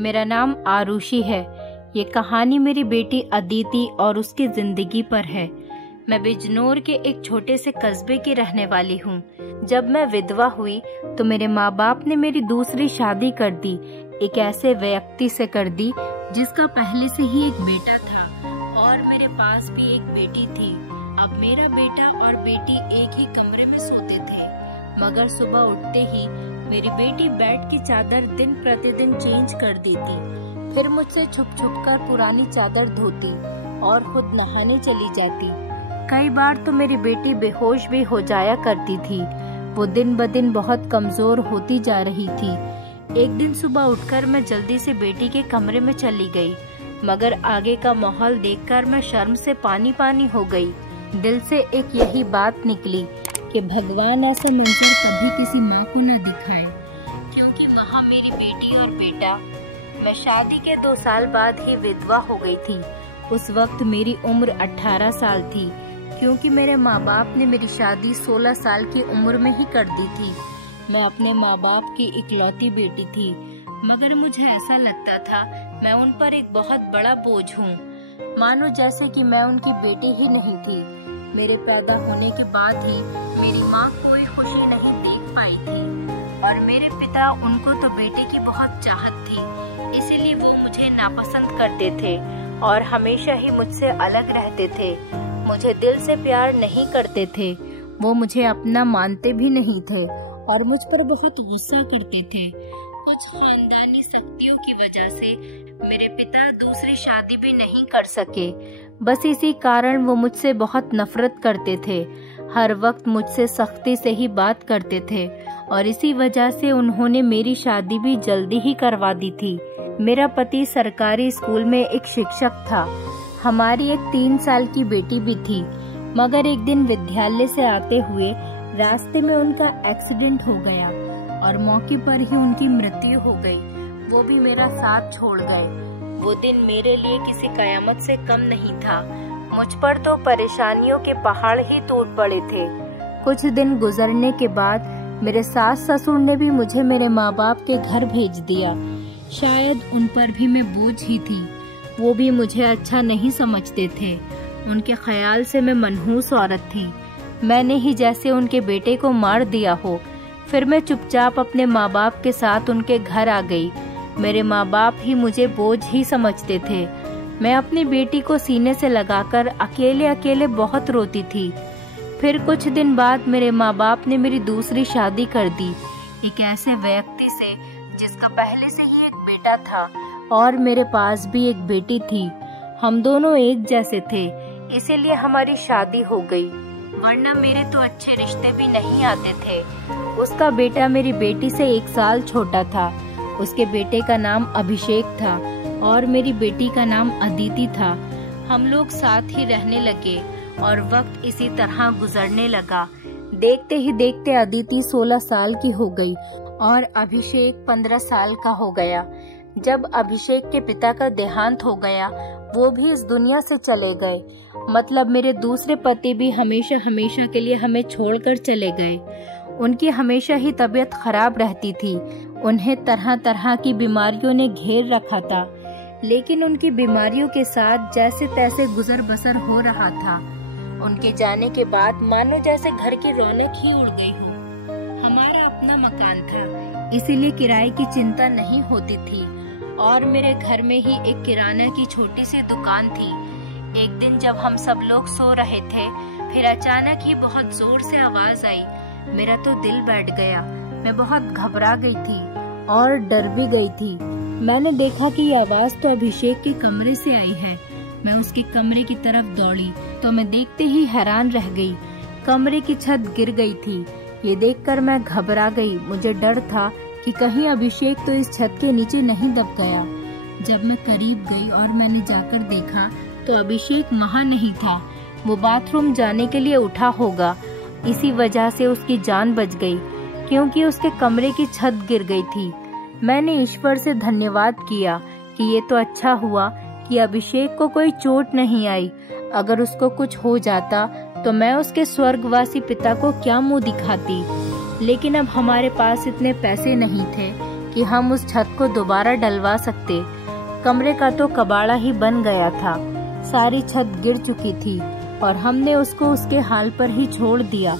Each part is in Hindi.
मेरा नाम आरुषि है। ये कहानी मेरी बेटी अदिति और उसकी जिंदगी पर है। मैं बिजनौर के एक छोटे से कस्बे की रहने वाली हूँ। जब मैं विधवा हुई तो मेरे माँ बाप ने मेरी दूसरी शादी कर दी। एक ऐसे व्यक्ति से कर दी जिसका पहले से ही एक बेटा था और मेरे पास भी एक बेटी थी। अब मेरा बेटा और बेटी एक ही कमरे में सोते थे, मगर सुबह उठते ही मेरी बेटी बेड की चादर दिन प्रतिदिन चेंज कर देती, फिर मुझसे छुप छुप कर पुरानी चादर धोती और खुद नहाने चली जाती। कई बार तो मेरी बेटी बेहोश भी हो जाया करती थी। वो दिन ब दिन बहुत कमजोर होती जा रही थी। एक दिन सुबह उठकर मैं जल्दी से बेटी के कमरे में चली गई, मगर आगे का माहौल देखकर मैं शर्म से पानी पानी हो गई। दिल से एक यही बात निकली कि भगवान ऐसा मंजर कभी किसी माँ को न दिखाए, क्योंकि वहाँ मेरी बेटी और बेटा। मैं शादी के 2 साल बाद ही विधवा हो गई थी। उस वक्त मेरी उम्र 18 साल थी, क्योंकि मेरे माँ बाप ने मेरी शादी 16 साल की उम्र में ही कर दी थी। मैं अपने माँ बाप की इकलौती बेटी थी, मगर मुझे ऐसा लगता था मैं उन पर एक बहुत बड़ा बोझ हूँ, मानो जैसे कि मैं उनकी बेटी ही नहीं थी। मेरे पैदा होने के बाद ही मेरी माँ कोई खुशी नहीं देख पाई थी और मेरे पिता, उनको तो बेटे की बहुत चाहत थी, इसीलिए वो मुझे नापसंद करते थे और हमेशा ही मुझसे अलग रहते थे। मुझे दिल से प्यार नहीं करते थे। वो मुझे अपना मानते भी नहीं थे और मुझ पर बहुत गुस्सा करते थे। कुछ खानदानी सख्तियों की वजह से मेरे पिता दूसरी शादी भी नहीं कर सके। बस इसी कारण वो मुझसे बहुत नफरत करते थे। हर वक्त मुझसे सख्ती से ही बात करते थे और इसी वजह से उन्होंने मेरी शादी भी जल्दी ही करवा दी थी। मेरा पति सरकारी स्कूल में एक शिक्षक था। हमारी एक 3 साल की बेटी भी थी, मगर एक दिन विद्यालय से आते हुए रास्ते में उनका एक्सीडेंट हो गया और मौके पर ही उनकी मृत्यु हो गई। वो भी मेरा साथ छोड़ गए। वो दिन मेरे लिए किसी कयामत से कम नहीं था। मुझ पर तो परेशानियों के पहाड़ ही टूट पड़े थे। कुछ दिन गुजरने के बाद मेरे सास ससुर ने भी मुझे मेरे माँ बाप के घर भेज दिया। शायद उन पर भी मैं बोझ ही थी। वो भी मुझे अच्छा नहीं समझते थे। उनके ख्याल से मैं मनहूस औरत थी। मैंने ही जैसे उनके बेटे को मार दिया हो। फिर मैं चुपचाप अपने माँ बाप के साथ उनके घर आ गई। मेरे माँ बाप ही मुझे बोझ ही समझते थे। मैं अपनी बेटी को सीने से लगाकर अकेले अकेले बहुत रोती थी। फिर कुछ दिन बाद मेरे माँ बाप ने मेरी दूसरी शादी कर दी, एक ऐसे व्यक्ति से जिसका पहले से ही एक बेटा था और मेरे पास भी एक बेटी थी। हम दोनों एक जैसे थे, इसीलिए हमारी शादी हो गई, वरना मेरे तो अच्छे रिश्ते भी नहीं आते थे। उसका बेटा मेरी बेटी से 1 साल छोटा था। उसके बेटे का नाम अभिषेक था और मेरी बेटी का नाम अदिति था। हम लोग साथ ही रहने लगे और वक्त इसी तरह गुजरने लगा। देखते ही देखते अदिति 16 साल की हो गई और अभिषेक 15 साल का हो गया। जब अभिषेक के पिता का देहांत हो गया, वो भी इस दुनिया से चले गए। मतलब मेरे दूसरे पति भी हमेशा हमेशा के लिए हमें छोड़कर चले गए। उनकी हमेशा ही तबीयत खराब रहती थी। उन्हें तरह तरह की बीमारियों ने घेर रखा था, लेकिन उनकी बीमारियों के साथ जैसे तैसे गुजर बसर हो रहा था। उनके जाने के बाद मानो जैसे घर की रौनक ही उड़ गई हो। हमारा अपना मकान था, इसीलिए किराए की चिंता नहीं होती थी और मेरे घर में ही एक किराना की छोटी सी दुकान थी। एक दिन जब हम सब लोग सो रहे थे, फिर अचानक ही बहुत जोर से आवाज आई। मेरा तो दिल बैठ गया। मैं बहुत घबरा गई थी और डर भी गई थी। मैंने देखा कि ये आवाज तो अभिषेक के कमरे से आई है। मैं उसके कमरे की तरफ दौड़ी तो मैं देखते ही हैरान रह गई। कमरे की छत गिर गई थी। ये देखकर मैं घबरा गई। मुझे डर था कि कहीं अभिषेक तो इस छत के नीचे नहीं दब गया। जब मैं करीब गई और मैंने जाकर देखा तो अभिषेक वहाँ नहीं था। वो बाथरूम जाने के लिए उठा होगा। इसी वजह से उसकी जान बच गई, क्योंकि उसके कमरे की छत गिर गई थी। मैंने ईश्वर से धन्यवाद किया कि ये तो अच्छा हुआ कि अभिषेक को कोई चोट नहीं आई। अगर उसको कुछ हो जाता तो मैं उसके स्वर्गवासी पिता को क्या मुंह दिखाती। लेकिन अब हमारे पास इतने पैसे नहीं थे कि हम उस छत को दोबारा डलवा सकते। कमरे का तो कबाड़ा ही बन गया था, सारी छत गिर चुकी थी और हमने उसको उसके हाल पर ही छोड़ दिया।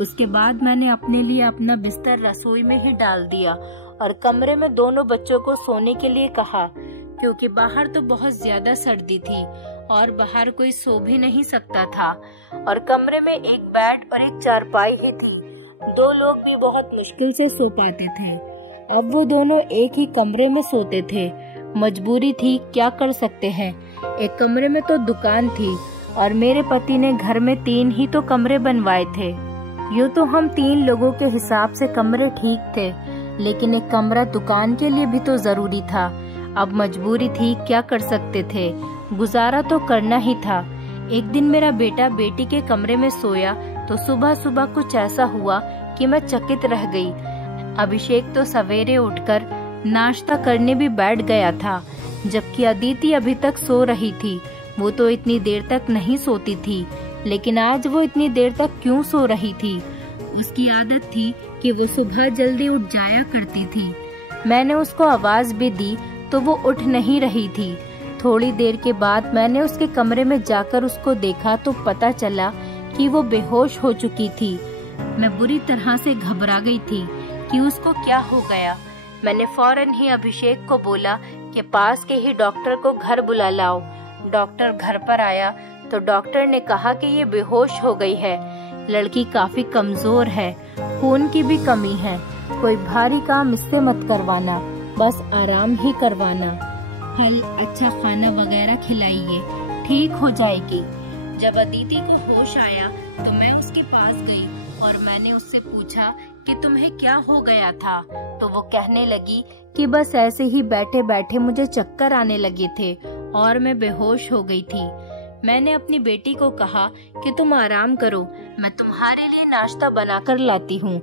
उसके बाद मैंने अपने लिए अपना बिस्तर रसोई में ही डाल दिया और कमरे में दोनों बच्चों को सोने के लिए कहा, क्योंकि बाहर तो बहुत ज्यादा सर्दी थी और बाहर कोई सो भी नहीं सकता था और कमरे में एक बेड और एक चारपाई ही थी। 2 लोग भी बहुत मुश्किल से सो पाते थे। अब वो दोनों एक ही कमरे में सोते थे। मजबूरी थी, क्या कर सकते हैं। एक कमरे में तो दुकान थी और मेरे पति ने घर में 3 ही तो कमरे बनवाए थे। यूँ तो हम 3 लोगों के हिसाब से कमरे ठीक थे, लेकिन एक कमरा दुकान के लिए भी तो जरूरी था। अब मजबूरी थी, क्या कर सकते थे, गुजारा तो करना ही था। एक दिन मेरा बेटा बेटी के कमरे में सोया तो सुबह सुबह कुछ ऐसा हुआ कि मैं चकित रह गई। अभिषेक तो सवेरे उठकर नाश्ता करने भी बैठ गया था, जबकि अदिति अभी तक सो रही थी। वो तो इतनी देर तक नहीं सोती थी, लेकिन आज वो इतनी देर तक क्यों सो रही थी? उसकी आदत थी कि वो सुबह जल्दी उठ जाया करती थी। मैंने उसको आवाज भी दी तो वो उठ नहीं रही थी। थोड़ी देर के बाद मैंने उसके कमरे में जाकर उसको देखा तो पता चला कि वो बेहोश हो चुकी थी। मैं बुरी तरह से घबरा गई थी कि उसको क्या हो गया। मैंने फौरन ही अभिषेक को बोला कि पास के ही डॉक्टर को घर बुला लाओ। डॉक्टर घर पर आया तो डॉक्टर ने कहा कि ये बेहोश हो गई है। लड़की काफी कमजोर है, खून की भी कमी है। कोई भारी काम इससे मत करवाना, बस आराम ही करवाना। फल, अच्छा खाना वगैरह खिलाइए, ठीक हो जाएगी। जब अदिति को होश आया तो मैं उसके पास गई और मैंने उससे पूछा कि तुम्हें क्या हो गया था। तो वो कहने लगी कि बस ऐसे ही बैठे बैठे मुझे चक्कर आने लगे थे और मैं बेहोश हो गई थी। मैंने अपनी बेटी को कहा कि तुम आराम करो, मैं तुम्हारे लिए नाश्ता बनाकर लाती हूँ।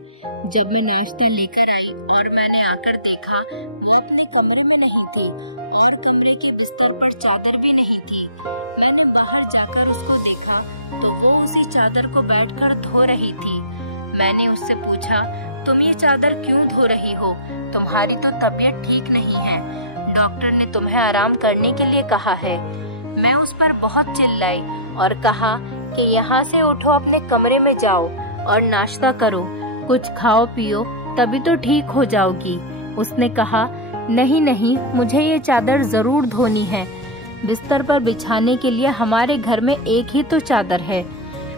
जब मैं नाश्ता लेकर आई और मैंने आकर देखा वो अपने कमरे में नहीं थी और कमरे के बिस्तर पर चादर भी नहीं थी। मैंने बाहर जाकर उसको देखा तो वो उसी चादर को बैठकर धो रही थी। मैंने उससे पूछा, तुम ये चादर क्यों धो रही हो? तुम्हारी तो तबीयत ठीक नहीं है, डॉक्टर ने तुम्हें आराम करने के लिए कहा है। मैं उस पर बहुत चिल्लाई और कहा कि यहाँ से उठो, अपने कमरे में जाओ और नाश्ता करो, कुछ खाओ पियो, तभी तो ठीक हो जाओगी। उसने कहा, नहीं नहीं, मुझे ये चादर जरूर धोनी है। बिस्तर पर बिछाने के लिए हमारे घर में एक ही तो चादर है।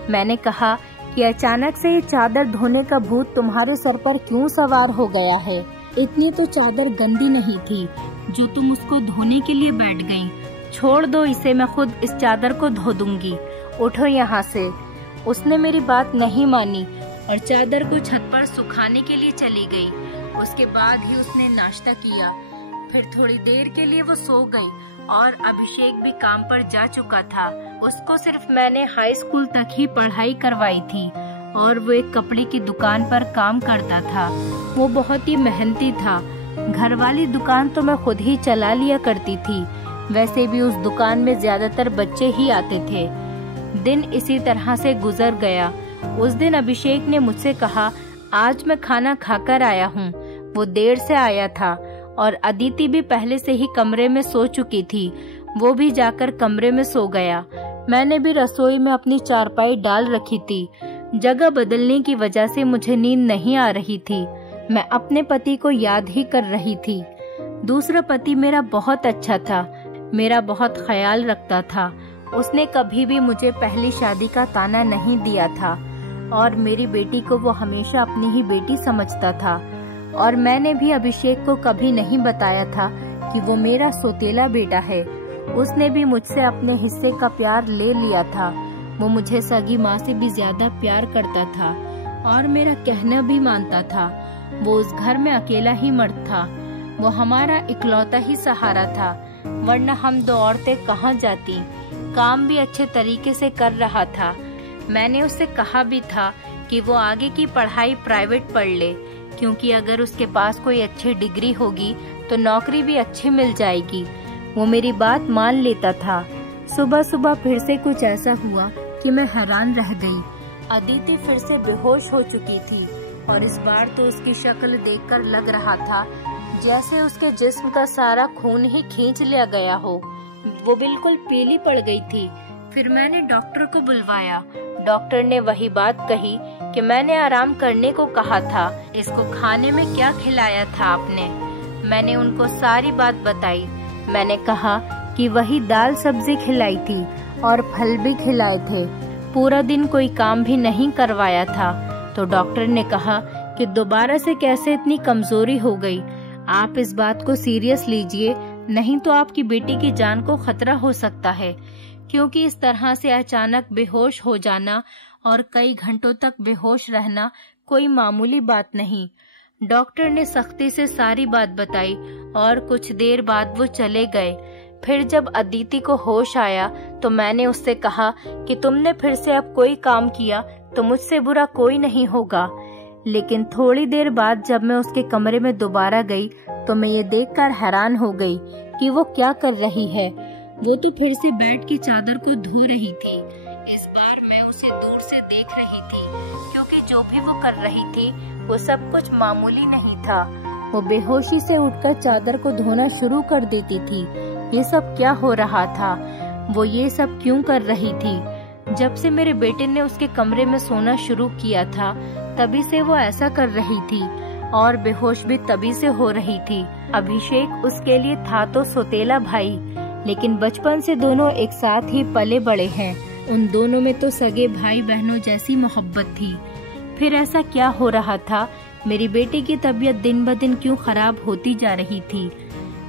मैंने कहा कि अचानक से ये चादर धोने का भूत तुम्हारे सर पर क्यों सवार हो गया है? इतनी तो चादर गंदी नहीं थी जो तुम उसको धोने के लिए बैठ गई। छोड़ दो इसे, मैं खुद इस चादर को धो दूंगी, उठो यहाँ से। उसने मेरी बात नहीं मानी और चादर को छत पर सुखाने के लिए चली गई। उसके बाद ही उसने नाश्ता किया। फिर थोड़ी देर के लिए वो सो गई और अभिषेक भी काम पर जा चुका था। उसको सिर्फ मैंने हाई स्कूल तक ही पढ़ाई करवाई थी और वो एक कपड़े की दुकान पर काम करता था। वो बहुत ही मेहनती था। घर वाली दुकान तो मैं खुद ही चला लिया करती थी। वैसे भी उस दुकान में ज्यादातर बच्चे ही आते थे। दिन इसी तरह से गुजर गया। उस दिन अभिषेक ने मुझसे कहा, आज मैं खाना खाकर आया हूँ। वो देर से आया था और अदिति भी पहले से ही कमरे में सो चुकी थी। वो भी जाकर कमरे में सो गया। मैंने भी रसोई में अपनी चारपाई डाल रखी थी। जगह बदलने की वजह से मुझे नींद नहीं आ रही थी। मैं अपने पति को याद ही कर रही थी। दूसरा पति मेरा बहुत अच्छा था, मेरा बहुत ख्याल रखता था। उसने कभी भी मुझे पहली शादी का ताना नहीं दिया था और मेरी बेटी को वो हमेशा अपनी ही बेटी समझता था। और मैंने भी अभिषेक को कभी नहीं बताया था कि वो मेरा सौतेला बेटा है। उसने भी मुझसे अपने हिस्से का प्यार ले लिया था। वो मुझे सगी माँ से भी ज्यादा प्यार करता था और मेरा कहना भी मानता था। वो उस घर में अकेला ही मर्द था। वो हमारा इकलौता ही सहारा था, वरना हम 2 औरतें कहाँ जाती। काम भी अच्छे तरीके से कर रहा था। मैंने उससे कहा भी था कि वो आगे की पढ़ाई प्राइवेट पढ़ ले, क्योंकि अगर उसके पास कोई अच्छी डिग्री होगी तो नौकरी भी अच्छी मिल जाएगी। वो मेरी बात मान लेता था। सुबह सुबह फिर से कुछ ऐसा हुआ कि मैं हैरान रह गई। अदिति फिर से बेहोश हो चुकी थी और इस बार तो उसकी शक्ल देखकर लग रहा था जैसे उसके जिस्म का सारा खून ही खींच लिया गया हो। वो बिल्कुल पीली पड़ गई थी। फिर मैंने डॉक्टर को बुलवाया। डॉक्टर ने वही बात कही कि मैंने आराम करने को कहा था, इसको खाने में क्या खिलाया था आपने। मैंने उनको सारी बात बताई। मैंने कहा कि वही दाल सब्जी खिलाई थी और फल भी खिलाए थे, पूरा दिन कोई काम भी नहीं करवाया था। तो डॉक्टर ने कहा कि दोबारा से कैसे इतनी कमजोरी हो गई, आप इस बात को सीरियस लीजिए, नहीं तो आपकी बेटी की जान को खतरा हो सकता है, क्योंकि इस तरह से अचानक बेहोश हो जाना और कई घंटों तक बेहोश रहना कोई मामूली बात नहीं। डॉक्टर ने सख्ती से सारी बात बताई और कुछ देर बाद वो चले गए। फिर जब अदिति को होश आया तो मैंने उससे कहा कि तुमने फिर से अब कोई काम किया तो मुझसे बुरा कोई नहीं होगा। लेकिन थोड़ी देर बाद जब मैं उसके कमरे में दोबारा गई तो मैं ये देखकर हैरान हो गई कि वो क्या कर रही है। वो तो फिर से बेड की चादर को धो रही थी। इस बार मैं उसे दूर से देख रही थी, क्योंकि जो भी वो कर रही थी वो सब कुछ मामूली नहीं था। वो बेहोशी से उठकर चादर को धोना शुरू कर देती थी। ये सब क्या हो रहा था? वो ये सब क्यों कर रही थी? जब से मेरे बेटे ने उसके कमरे में सोना शुरू किया था तभी से वो ऐसा कर रही थी, और बेहोश भी तभी से हो रही थी। अभिषेक उसके लिए था तो सौतेला भाई, लेकिन बचपन से दोनों एक साथ ही पले बड़े हैं। उन दोनों में तो सगे भाई बहनों जैसी मोहब्बत थी। फिर ऐसा क्या हो रहा था? मेरी बेटी की तबीयत दिन ब दिन क्यों खराब होती जा रही थी?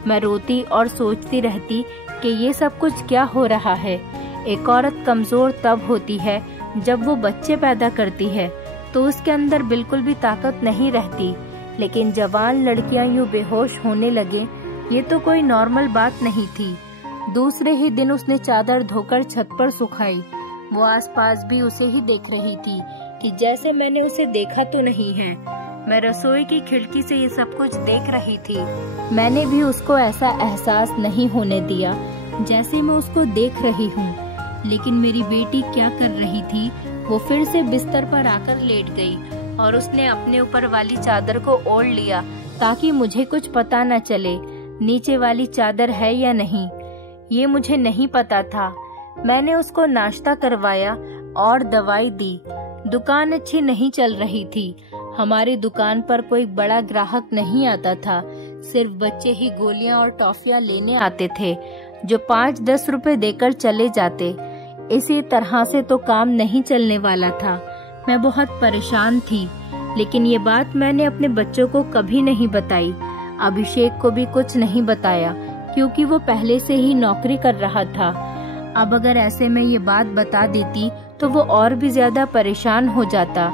मैं रोती और सोचती रहती कि ये सब कुछ क्या हो रहा है। एक औरत कमजोर तब होती है जब वो बच्चे पैदा करती है, तो उसके अंदर बिल्कुल भी ताकत नहीं रहती। लेकिन जवान लड़कियां यूं बेहोश होने लगे, ये तो कोई नॉर्मल बात नहीं थी। दूसरे ही दिन उसने चादर धोकर छत पर सुखाई। वो आसपास भी उसे ही देख रही थी कि जैसे मैंने उसे देखा तो नहीं है। मैं रसोई की खिड़की से ये सब कुछ देख रही थी। मैंने भी उसको ऐसा एहसास नहीं होने दिया जैसे मैं उसको देख रही हूँ। लेकिन मेरी बेटी क्या कर रही थी? वो फिर से बिस्तर पर आकर लेट गई और उसने अपने ऊपर वाली चादर को ओढ़ लिया ताकि मुझे कुछ पता न चले नीचे वाली चादर है या नहीं। ये मुझे नहीं पता था। मैंने उसको नाश्ता करवाया और दवाई दी। दुकान अच्छी नहीं चल रही थी। हमारी दुकान पर कोई बड़ा ग्राहक नहीं आता था। सिर्फ बच्चे ही गोलियां और टॉफियां लेने आते थे, जो 5-10 रुपए देकर चले जाते। इसी तरह से तो काम नहीं चलने वाला था। मैं बहुत परेशान थी, लेकिन ये बात मैंने अपने बच्चों को कभी नहीं बताई। अभिषेक को भी कुछ नहीं बताया, क्योंकि वो पहले से ही नौकरी कर रहा था। अब अगर ऐसे में ये बात बता देती तो वो और भी ज्यादा परेशान हो जाता।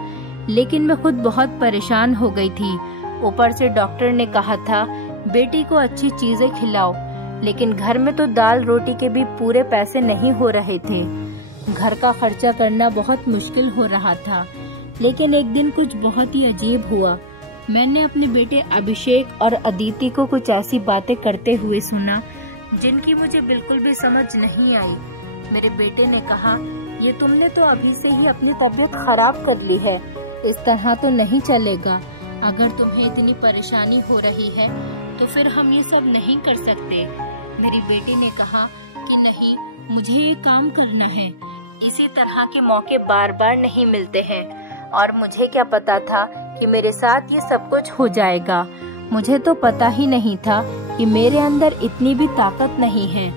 लेकिन मैं खुद बहुत परेशान हो गई थी। ऊपर से डॉक्टर ने कहा था बेटी को अच्छी चीजें खिलाओ, लेकिन घर में तो दाल रोटी के भी पूरे पैसे नहीं हो रहे थे। घर का खर्चा करना बहुत मुश्किल हो रहा था। लेकिन एक दिन कुछ बहुत ही अजीब हुआ। मैंने अपने बेटे अभिषेक और अदिति को कुछ ऐसी बातें करते हुए सुना जिनकी मुझे बिल्कुल भी समझ नहीं आई। मेरे बेटे ने कहा, ये तुमने तो अभी से ही अपनी तबीयत खराब कर ली है, इस तरह तो नहीं चलेगा। अगर तुम्हें इतनी परेशानी हो रही है तो फिर हम ये सब नहीं कर सकते। मेरी बेटी ने कहा कि नहीं, मुझे ये काम करना है। इसी तरह के मौके बार बार नहीं मिलते हैं, और मुझे क्या पता था कि मेरे साथ ये सब कुछ हो जाएगा। मुझे तो पता ही नहीं था कि मेरे अंदर इतनी भी ताकत नहीं है।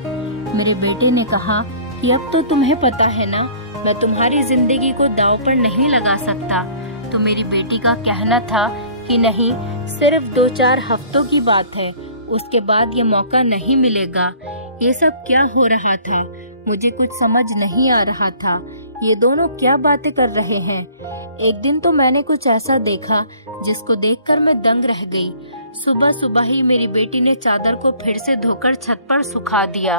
मेरे बेटे ने कहा कि अब तो तुम्हें पता है ना, मैं तुम्हारी जिंदगी को दांव पर नहीं लगा सकता। तो मेरी बेटी का कहना था कि नहीं, सिर्फ 2-4 हफ्तों की बात है, उसके बाद ये मौका नहीं मिलेगा। ये सब क्या हो रहा था? मुझे कुछ समझ नहीं आ रहा था। ये दोनों क्या बातें कर रहे हैं? एक दिन तो मैंने कुछ ऐसा देखा जिसको देखकर मैं दंग रह गई। सुबह सुबह ही मेरी बेटी ने चादर को फिर से धोकर छत पर सुखा दिया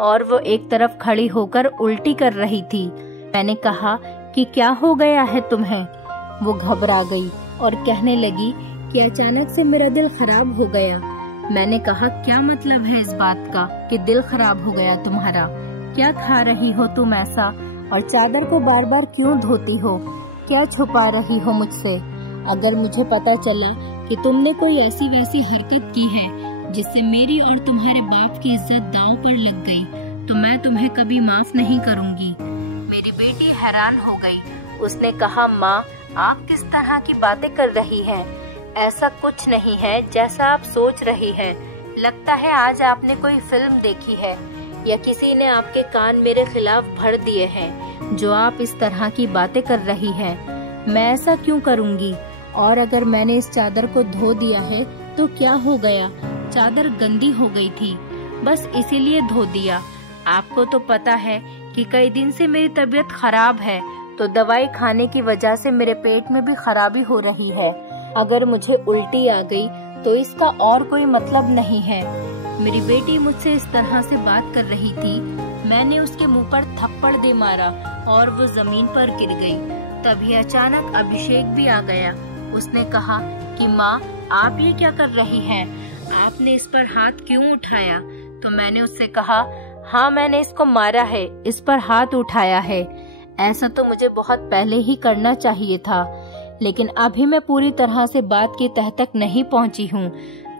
और वो एक तरफ खड़ी होकर उल्टी कर रही थी। मैंने कहा कि क्या हो गया है तुम्हें? वो घबरा गई और कहने लगी कि अचानक से मेरा दिल खराब हो गया। मैंने कहा, क्या मतलब है इस बात का कि दिल खराब हो गया तुम्हारा? क्या खा रही हो तुम ऐसा, और चादर को बार बार क्यों धोती हो? क्या छुपा रही हो मुझसे? अगर मुझे पता चला कि तुमने कोई ऐसी वैसी हरकत की है जिससे मेरी और तुम्हारे बाप की इज्जत दांव पर लग गई, तो मैं तुम्हें कभी माफ नहीं करूंगी। मेरी बेटी हैरान हो गई। उसने कहा, माँ, आप किस तरह की बातें कर रही हैं? ऐसा कुछ नहीं है जैसा आप सोच रही हैं। लगता है आज आपने कोई फिल्म देखी है या किसी ने आपके कान मेरे खिलाफ भर दिए हैं जो आप इस तरह की बातें कर रही हैं। मैं ऐसा क्यों करूंगी? और अगर मैंने इस चादर को धो दिया है तो क्या हो गया? चादर गंदी हो गई थी, बस इसीलिए धो दिया। आपको तो पता है कि कई दिन से मेरी तबीयत खराब है, तो दवाई खाने की वजह से मेरे पेट में भी खराबी हो रही है। अगर मुझे उल्टी आ गई तो इसका और कोई मतलब नहीं है। मेरी बेटी मुझसे इस तरह से बात कर रही थी। मैंने उसके मुंह पर थप्पड़ दे मारा और वो जमीन पर गिर गई। तभी अचानक अभिषेक भी आ गया। उसने कहा कि माँ, आप ये क्या कर रही हैं? आपने इस पर हाथ क्यों उठाया? तो मैंने उससे कहा, हाँ, मैंने इसको मारा है, इस पर हाथ उठाया है। ऐसा तो मुझे बहुत पहले ही करना चाहिए था, लेकिन अभी मैं पूरी तरह से बात की तह तक नहीं पहुंची हूँ।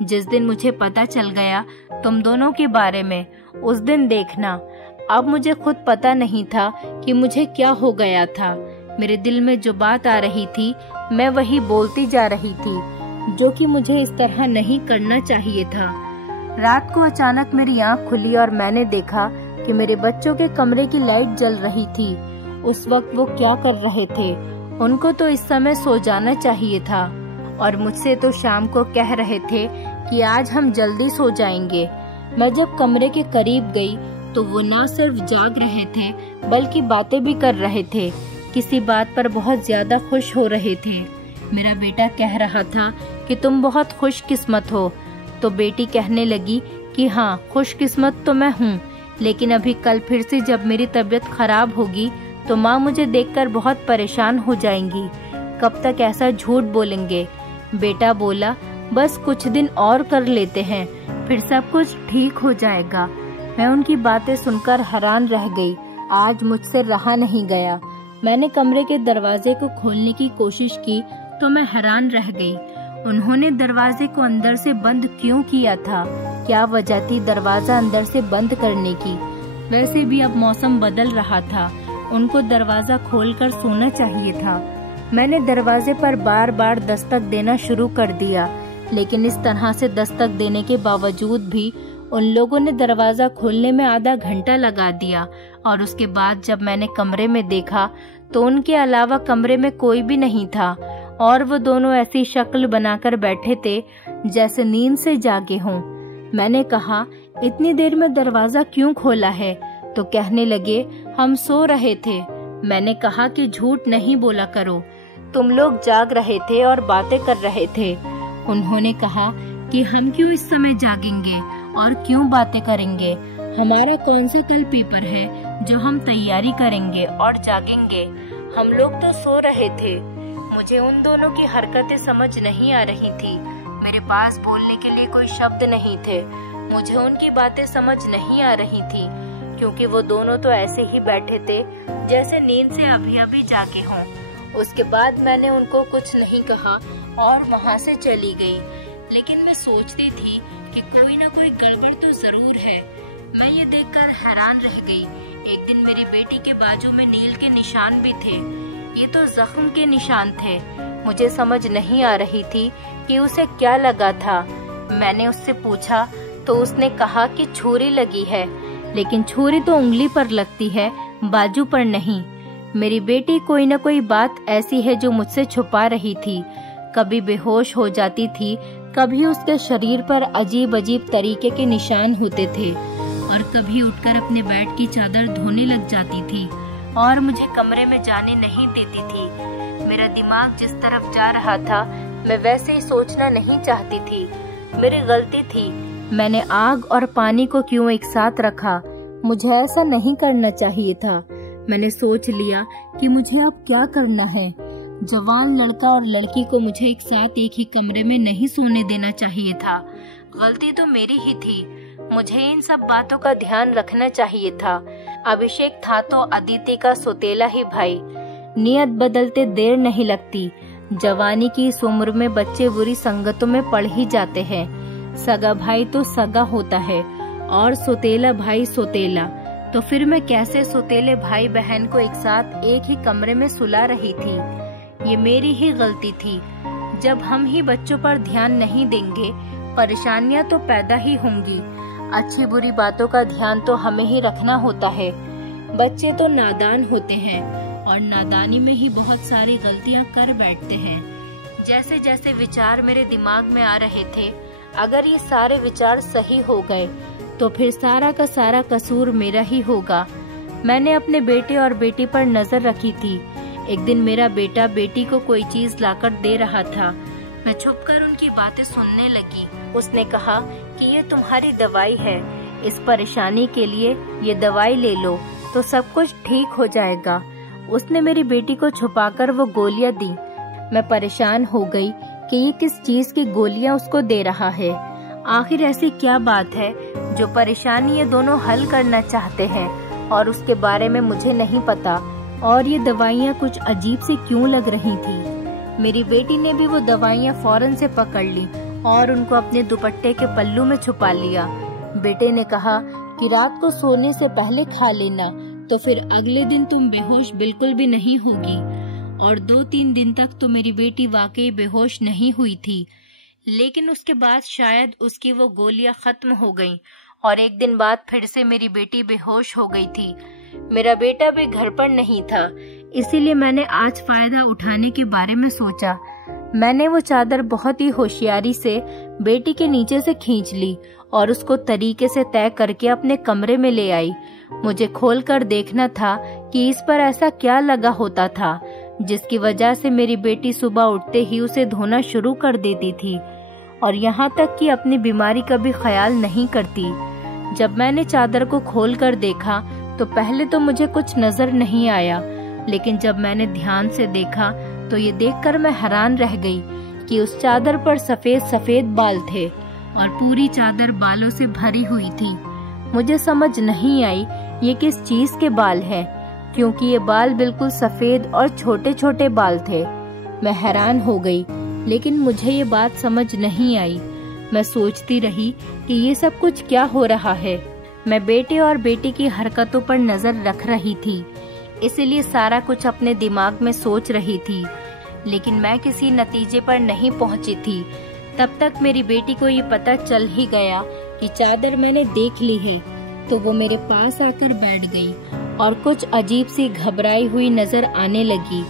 जिस दिन मुझे पता चल गया तुम दोनों के बारे में, उस दिन देखना। अब मुझे खुद पता नहीं था कि मुझे क्या हो गया था। मेरे दिल में जो बात आ रही थी मैं वही बोलती जा रही थी, जो कि मुझे इस तरह नहीं करना चाहिए था। रात को अचानक मेरी आंख खुली और मैंने देखा कि मेरे बच्चों के कमरे की लाइट जल रही थी। उस वक्त वो क्या कर रहे थे? उनको तो इस समय सो जाना चाहिए था और मुझसे तो शाम को कह रहे थे कि आज हम जल्दी सो जाएंगे। मैं जब कमरे के करीब गई तो वो न सिर्फ जाग रहे थे बल्कि बातें भी कर रहे थे। किसी बात पर बहुत ज्यादा खुश हो रहे थे। मेरा बेटा कह रहा था कि तुम बहुत खुशकिस्मत हो, तो बेटी कहने लगी कि हाँ, खुशकिस्मत तो मैं हूँ, लेकिन अभी कल फिर से जब मेरी तबीयत खराब होगी तो माँ मुझे देखकर बहुत परेशान हो जाएंगी। कब तक ऐसा झूठ बोलेंगे? बेटा बोला, बस कुछ दिन और कर लेते हैं, फिर सब कुछ ठीक हो जाएगा। मैं उनकी बातें सुनकर हैरान रह गई। आज मुझसे रहा नहीं गया। मैंने कमरे के दरवाजे को खोलने की कोशिश की तो मैं हैरान रह गई। उन्होंने दरवाजे को अंदर से बंद क्यों किया था? क्या वजह थी दरवाजा अंदर से बंद करने की? वैसे भी अब मौसम बदल रहा था, उनको दरवाजा खोलकर सोना चाहिए था। मैंने दरवाजे पर बार बार दस्तक देना शुरू कर दिया, लेकिन इस तरह से दस्तक देने के बावजूद भी उन लोगों ने दरवाजा खोलने में आधा घंटा लगा दिया। और उसके बाद जब मैंने कमरे में देखा तो उनके अलावा कमरे में कोई भी नहीं था और वो दोनों ऐसी शक्ल बनाकर बैठे थे जैसे नींद से जागे हों। मैंने कहा, इतनी देर में दरवाजा क्यों खोला है? तो कहने लगे, हम सो रहे थे। मैंने कहा कि झूठ नहीं बोला करो, तुम लोग जाग रहे थे और बातें कर रहे थे। उन्होंने कहा कि हम क्यों इस समय जागेंगे और क्यों बातें करेंगे? हमारा कौन सा कल पेपर है जो हम तैयारी करेंगे और जागेंगे? हम लोग तो सो रहे थे। मुझे उन दोनों की हरकतें समझ नहीं आ रही थी। मेरे पास बोलने के लिए कोई शब्द नहीं थे। मुझे उनकी बातें समझ नहीं आ रही थी, क्योंकि वो दोनों तो ऐसे ही बैठे थे जैसे नींद से अभी अभी जागे हों। उसके बाद मैंने उनको कुछ नहीं कहा और वहाँ से चली गई। लेकिन मैं सोचती थी कि कोई ना कोई गड़बड़ तो जरूर है। मैं ये देखकर हैरान रह गई। एक दिन मेरी बेटी के बाजू में नील के निशान भी थे। ये तो जख्म के निशान थे। मुझे समझ नहीं आ रही थी कि उसे क्या लगा था। मैंने उससे पूछा तो उसने कहा कि छुरी लगी है, लेकिन छुरी तो उंगली पर लगती है, बाजू पर नहीं। मेरी बेटी कोई न कोई बात ऐसी है जो मुझसे छुपा रही थी। कभी बेहोश हो जाती थी, कभी उसके शरीर पर अजीब अजीब तरीके के निशान होते थे और कभी उठकर अपने बेड की चादर धोने लग जाती थी और मुझे कमरे में जाने नहीं देती थी। मेरा दिमाग जिस तरफ जा रहा था मैं वैसे ही सोचना नहीं चाहती थी। मेरी गलती थी। मैंने आग और पानी को क्यों एक साथ रखा? मुझे ऐसा नहीं करना चाहिए था। मैंने सोच लिया कि मुझे अब क्या करना है। जवान लड़का और लड़की को मुझे एक साथ एक ही कमरे में नहीं सोने देना चाहिए था। गलती तो मेरी ही थी। मुझे इन सब बातों का ध्यान रखना चाहिए था। अभिषेक था तो अदिति का सौतेला ही भाई। नियत बदलते देर नहीं लगती। जवानी की इस उम्र में बच्चे बुरी संगतों में पड़ ही जाते हैं। सगा भाई तो सगा होता है और सौतेला भाई सौतेला। तो फिर मैं कैसे सौतेले भाई बहन को एक साथ एक ही कमरे में सुला रही थी? ये मेरी ही गलती थी। जब हम ही बच्चों पर ध्यान नहीं देंगे, परेशानियां तो पैदा ही होंगी। अच्छी बुरी बातों का ध्यान तो हमें ही रखना होता है। बच्चे तो नादान होते हैं और नादानी में ही बहुत सारी गलतियां कर बैठते हैं। जैसे जैसे विचार मेरे दिमाग में आ रहे थे, अगर ये सारे विचार सही हो गए तो फिर सारा का सारा कसूर मेरा ही होगा। मैंने अपने बेटे और बेटी पर नजर रखी थी। एक दिन मेरा बेटा बेटी को कोई चीज लाकर दे रहा था। मैं छुपकर उनकी बातें सुनने लगी। उसने कहा कि ये तुम्हारी दवाई है, इस परेशानी के लिए ये दवाई ले लो तो सब कुछ ठीक हो जाएगा। उसने मेरी बेटी को छुपाकर वो गोलियां दी। मैं परेशान हो गई कि ये किस चीज की गोलियां उसको दे रहा है। आखिर ऐसी क्या बात है जो परेशानी ये दोनों हल करना चाहते हैं और उसके बारे में मुझे नहीं पता। और ये दवाइयाँ कुछ अजीब सी क्यों लग रही थी। मेरी बेटी ने भी वो दवाइयाँ फौरन से पकड़ ली और उनको अपने दुपट्टे के पल्लू में छुपा लिया। बेटे ने कहा कि रात को सोने से पहले खा लेना, तो फिर अगले दिन तुम बेहोश बिल्कुल भी नहीं होगी। और 2-3 दिन तक तो मेरी बेटी वाकई बेहोश नहीं हुई थी, लेकिन उसके बाद शायद उसकी वो गोलियां खत्म हो गईं और एक दिन बाद फिर से मेरी बेटी बेहोश हो गई थी। मेरा बेटा भी घर पर नहीं था, इसीलिए मैंने आज फायदा उठाने के बारे में सोचा। मैंने वो चादर बहुत ही होशियारी से बेटी के नीचे से खींच ली और उसको तरीके से तय करके अपने कमरे में ले आई। मुझे खोलकर देखना था कि इस पर ऐसा क्या लगा होता था जिसकी वजह से मेरी बेटी सुबह उठते ही उसे धोना शुरू कर देती थी और यहाँ तक कि अपनी बीमारी का भी ख्याल नहीं करती। जब मैंने चादर को खोलकर देखा तो पहले तो मुझे कुछ नजर नहीं आया, लेकिन जब मैंने ध्यान से देखा तो ये देखकर मैं हैरान रह गई कि उस चादर पर सफेद सफेद बाल थे और पूरी चादर बालों से भरी हुई थी। मुझे समझ नहीं आई ये किस चीज के बाल हैं, क्योंकि ये बाल बिल्कुल सफेद और छोटे छोटे बाल थे। मैं हैरान हो गई, लेकिन मुझे ये बात समझ नहीं आई। मैं सोचती रही कि ये सब कुछ क्या हो रहा है। मैं बेटे और बेटी की हरकतों पर नजर रख रही थी, इसलिए सारा कुछ अपने दिमाग में सोच रही थी, लेकिन मैं किसी नतीजे पर नहीं पहुंची थी। तब तक मेरी बेटी को ये पता चल ही गया कि चादर मैंने देख ली है, तो वो मेरे पास आकर बैठ गई और कुछ अजीब सी घबराई हुई नजर आने लगी।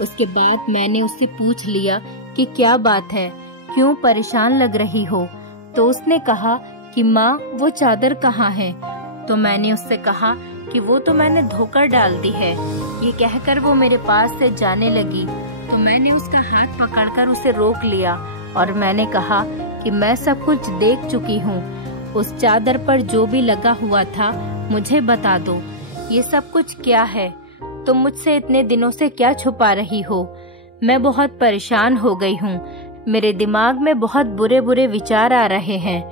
उसके बाद मैंने उससे पूछ लिया कि क्या बात है, क्यों परेशान लग रही हो। तो उसने कहा कि माँ वो चादर कहाँ है। तो मैंने उससे कहा कि वो तो मैंने धोकर डाल दी है। ये कहकर वो मेरे पास से जाने लगी, तो मैंने उसका हाथ पकड़कर उसे रोक लिया और मैंने कहा कि मैं सब कुछ देख चुकी हूँ। उस चादर पर जो भी लगा हुआ था मुझे बता दो, ये सब कुछ क्या है? तुम मुझसे इतने दिनों से क्या छुपा रही हो? मैं बहुत परेशान हो गई हूँ, मेरे दिमाग में बहुत बुरे बुरे विचार आ रहे हैं।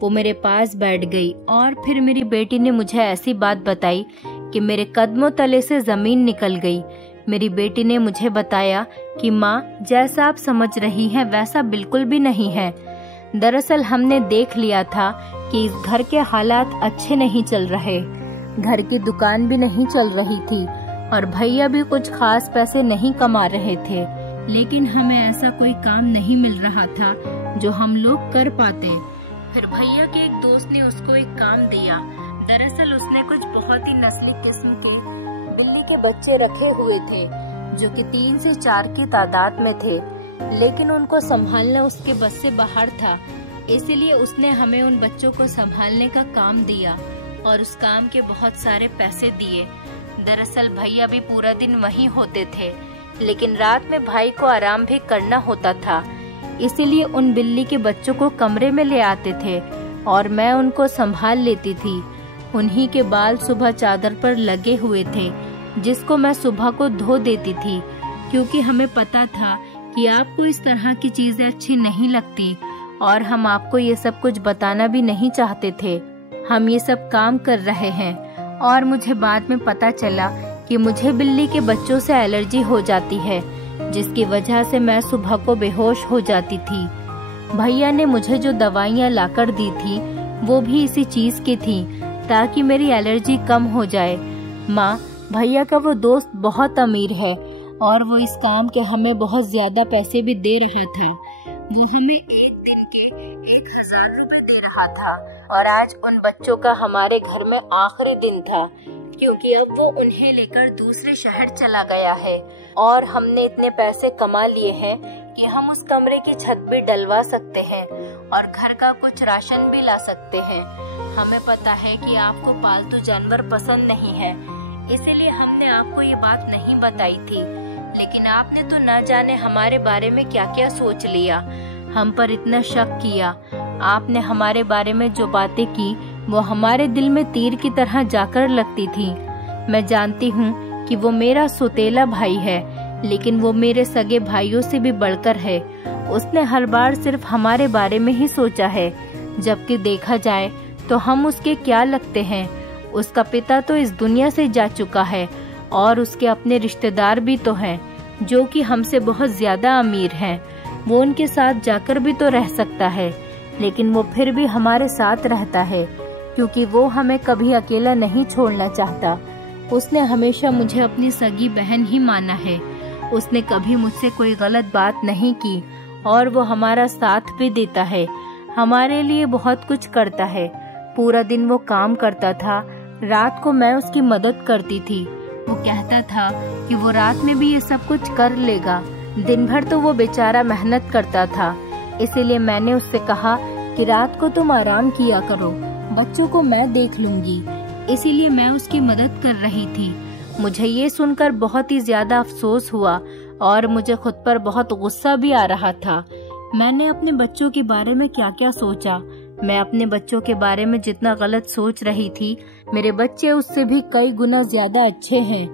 वो मेरे पास बैठ गई और फिर मेरी बेटी ने मुझे ऐसी बात बताई कि मेरे कदमों तले से जमीन निकल गई। मेरी बेटी ने मुझे बताया कि माँ, जैसा आप समझ रही हैं वैसा बिल्कुल भी नहीं है। दरअसल हमने देख लिया था कि इस घर के हालात अच्छे नहीं चल रहे। घर की दुकान भी नहीं चल रही थी और भैया भी कुछ खास पैसे नहीं कमा रहे थे, लेकिन हमें ऐसा कोई काम नहीं मिल रहा था जो हम लोग कर पाते। फिर भैया के एक दोस्त ने उसको एक काम दिया। दरअसल उसने कुछ बहुत ही नस्ली किस्म के बिल्ली के बच्चे रखे हुए थे, जो कि 3 से 4 की तादाद में थे, लेकिन उनको संभालना उसके बस से बाहर था। इसीलिए उसने हमें उन बच्चों को संभालने का काम दिया और उस काम के बहुत सारे पैसे दिए। दरअसल भैया भी पूरा दिन वहीं होते थे, लेकिन रात में भाई को आराम भी करना होता था, इसीलिए उन बिल्ली के बच्चों को कमरे में ले आते थे और मैं उनको संभाल लेती थी। उन्हीं के बाल सुबह चादर पर लगे हुए थे, जिसको मैं सुबह को धो देती थी, क्योंकि हमें पता था कि आपको इस तरह की चीजें अच्छी नहीं लगती और हम आपको ये सब कुछ बताना भी नहीं चाहते थे। हम ये सब काम कर रहे हैं और मुझे बाद में पता चला कि मुझे बिल्ली के बच्चों से एलर्जी हो जाती है, जिसकी वजह से मैं सुबह को बेहोश हो जाती थी। भैया ने मुझे जो दवाइयाँ लाकर दी थी वो भी इसी चीज की थी, ताकि मेरी एलर्जी कम हो जाए। माँ, भैया का वो दोस्त बहुत अमीर है और वो इस काम के हमें बहुत ज्यादा पैसे भी दे रहा था। वो हमें एक दिन के 1000 रुपए दे रहा था और आज उन बच्चों का हमारे घर में आखिरी दिन था, क्योंकि अब वो उन्हें लेकर दूसरे शहर चला गया है और हमने इतने पैसे कमा लिए हैं कि हम उस कमरे की छत भी डलवा सकते हैं और घर का कुछ राशन भी ला सकते हैं। हमें पता है कि आपको पालतू जानवर पसंद नहीं है, इसीलिए हमने आपको ये बात नहीं बताई थी, लेकिन आपने तो न जाने हमारे बारे में क्या क्या सोच लिया, हम पर इतना शक किया। आपने हमारे बारे में जो बातें की वो हमारे दिल में तीर की तरह जाकर लगती थी। मैं जानती हूँ कि वो मेरा सौतेला भाई है, लेकिन वो मेरे सगे भाइयों से भी बढ़कर है। उसने हर बार सिर्फ हमारे बारे में ही सोचा है, जबकि देखा जाए तो हम उसके क्या लगते हैं। उसका पिता तो इस दुनिया से जा चुका है और उसके अपने रिश्तेदार भी तो हैं, जो कि हमसे बहुत ज्यादा अमीर हैं। वो उनके साथ जाकर भी तो रह सकता है, लेकिन वो फिर भी हमारे साथ रहता है, क्योंकि वो हमें कभी अकेला नहीं छोड़ना चाहता। उसने हमेशा मुझे अपनी सगी बहन ही माना है। उसने कभी मुझसे कोई गलत बात नहीं की और वो हमारा साथ भी देता है, हमारे लिए बहुत कुछ करता है। पूरा दिन वो काम करता था, रात को मैं उसकी मदद करती थी। वो कहता था कि वो रात में भी ये सब कुछ कर लेगा, दिन भर तो वो बेचारा मेहनत करता था। इसीलिए मैंने उससे कहा कि रात को तुम आराम किया करो, बच्चों को मैं देख लूंगी। इसीलिए मैं उसकी मदद कर रही थी। मुझे ये सुनकर बहुत ही ज्यादा अफसोस हुआ और मुझे खुद पर बहुत गुस्सा भी आ रहा था। मैंने अपने बच्चों के बारे में क्या क्या सोचा। मैं अपने बच्चों के बारे में जितना गलत सोच रही थी, मेरे बच्चे उससे भी कई गुना ज्यादा अच्छे हैं।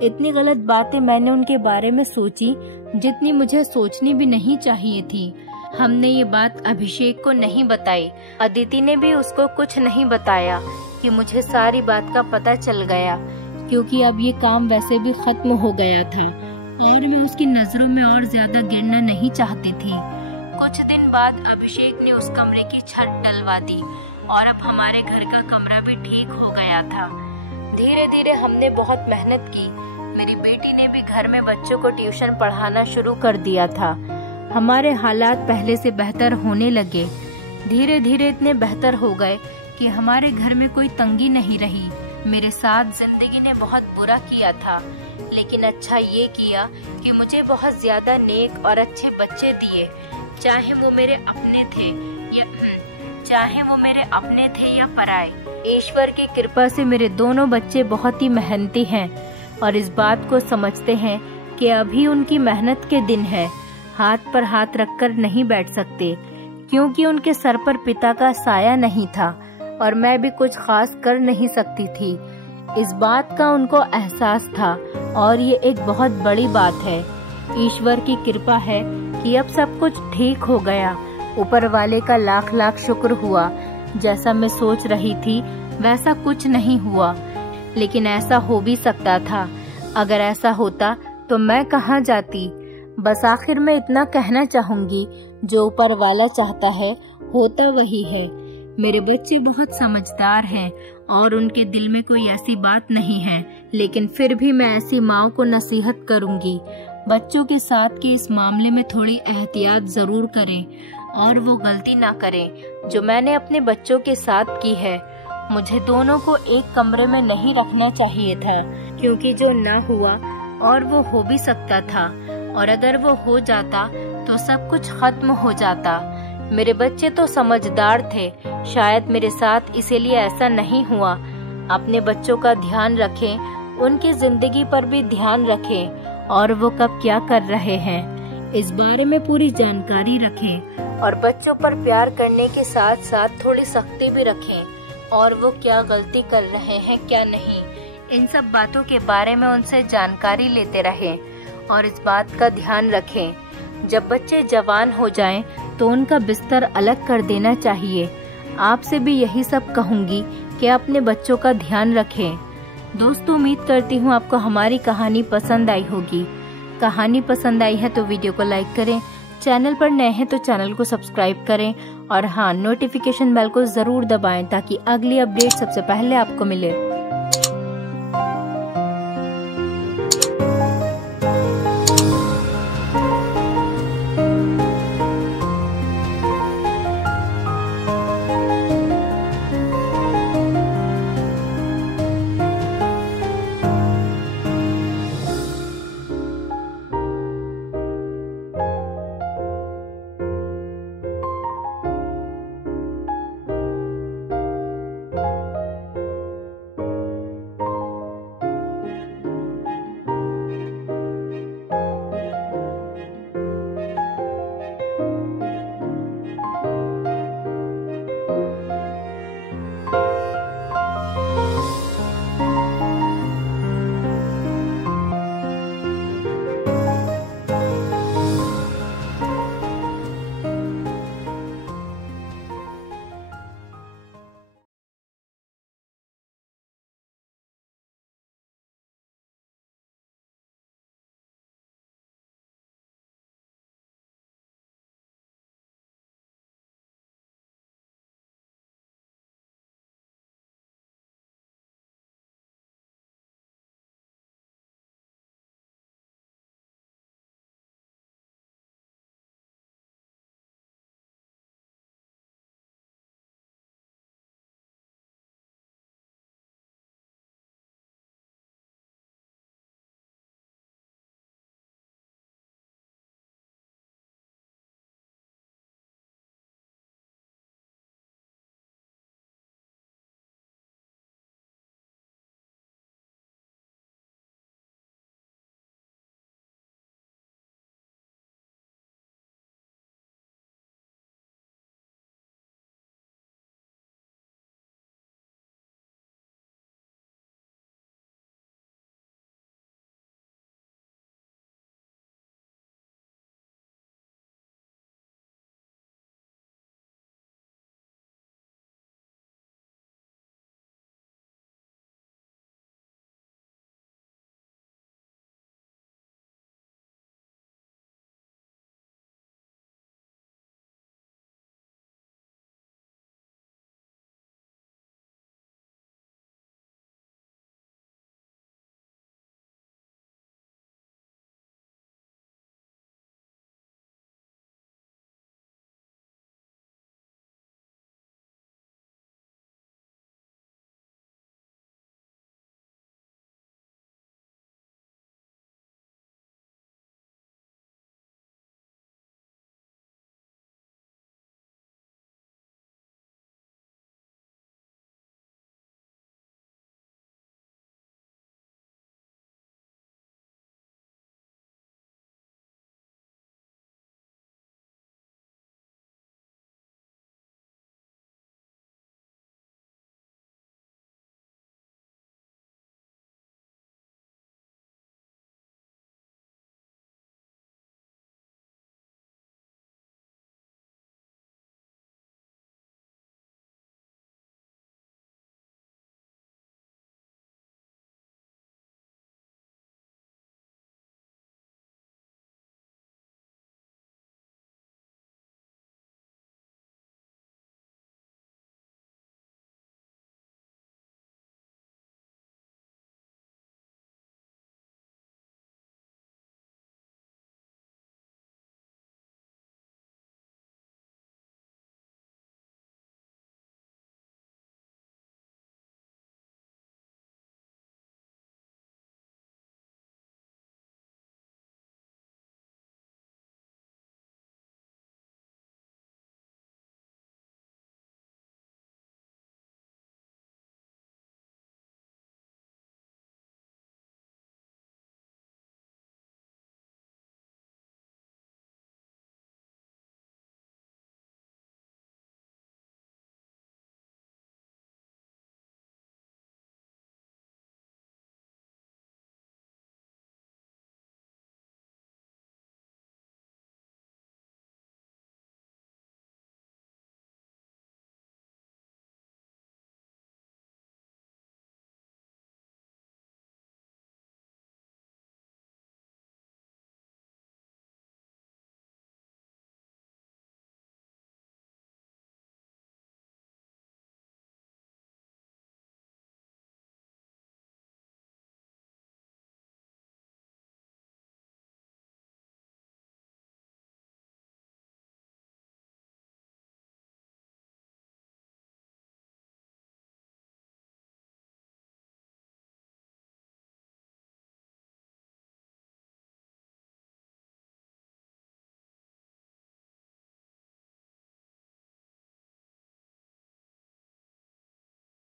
इतनी गलत बातें मैंने उनके बारे में सोची जितनी मुझे सोचनी भी नहीं चाहिए थी। हमने ये बात अभिषेक को नहीं बताई। अदिति ने भी उसको कुछ नहीं बताया कि मुझे सारी बात का पता चल गया, क्योंकि अब ये काम वैसे भी खत्म हो गया था और मैं उसकी नजरों में और ज्यादा गिरना नहीं चाहती थी। कुछ दिन बाद अभिषेक ने उस कमरे की छत डलवा दी और अब हमारे घर का कमरा भी ठीक हो गया था। धीरे धीरे हमने बहुत मेहनत की। मेरी बेटी ने भी घर में बच्चों को ट्यूशन पढ़ाना शुरू कर दिया था। हमारे हालात पहले से बेहतर होने लगे। धीरे धीरे इतने बेहतर हो गए कि हमारे घर में कोई तंगी नहीं रही। मेरे साथ जिंदगी ने बहुत बुरा किया था, लेकिन अच्छा ये किया कि मुझे बहुत ज्यादा नेक और अच्छे बच्चे दिए, चाहे वो मेरे अपने थे या पराए। ईश्वर की कृपा से मेरे दोनों बच्चे बहुत ही मेहनती हैं और इस बात को समझते हैं कि अभी उनकी मेहनत के दिन है। हाथ पर हाथ रखकर नहीं बैठ सकते, क्योंकि उनके सर पर पिता का साया नहीं था और मैं भी कुछ खास कर नहीं सकती थी। इस बात का उनको एहसास था और ये एक बहुत बड़ी बात है। ईश्वर की कृपा है कि अब सब कुछ ठीक हो गया। ऊपर वाले का लाख लाख शुक्र हुआ। जैसा मैं सोच रही थी वैसा कुछ नहीं हुआ, लेकिन ऐसा हो भी सकता था। अगर ऐसा होता तो मैं कहाँ जाती। बस आखिर में इतना कहना चाहूंगी, जो ऊपर वाला चाहता है होता वही है। मेरे बच्चे बहुत समझदार हैं और उनके दिल में कोई ऐसी बात नहीं है, लेकिन फिर भी मैं ऐसी माँ को नसीहत करूंगी, बच्चों के साथ के इस मामले में थोड़ी एहतियात जरूर करें और वो गलती ना करें जो मैंने अपने बच्चों के साथ की है। मुझे दोनों को एक कमरे में नहीं रखना चाहिए था, क्योंकि जो ना हुआ और वो हो भी सकता था, और अगर वो हो जाता तो सब कुछ खत्म हो जाता। मेरे बच्चे तो समझदार थे, शायद मेरे साथ इसीलिए ऐसा नहीं हुआ। अपने बच्चों का ध्यान रखें, उनकी जिंदगी पर भी ध्यान रखें और वो कब क्या कर रहे हैं इस बारे में पूरी जानकारी रखें, और बच्चों पर प्यार करने के साथ साथ थोड़ी सख्ती भी रखें, और वो क्या गलती कर रहे हैं क्या नहीं, इन सब बातों के बारे में उनसे जानकारी लेते रहें और इस बात का ध्यान रखें। जब बच्चे जवान हो जाएं तो उनका बिस्तर अलग कर देना चाहिए। आपसे भी यही सब कहूंगी कि अपने बच्चों का ध्यान रखें। दोस्तों, उम्मीद करती हूँ आपको हमारी कहानी पसंद आई होगी। कहानी पसंद आई है तो वीडियो को लाइक करें, चैनल पर नए हैं तो चैनल को सब्सक्राइब करें और हाँ, नोटिफिकेशन बेल को जरूर दबाएं ताकि अगली अपडेट सबसे पहले आपको मिले।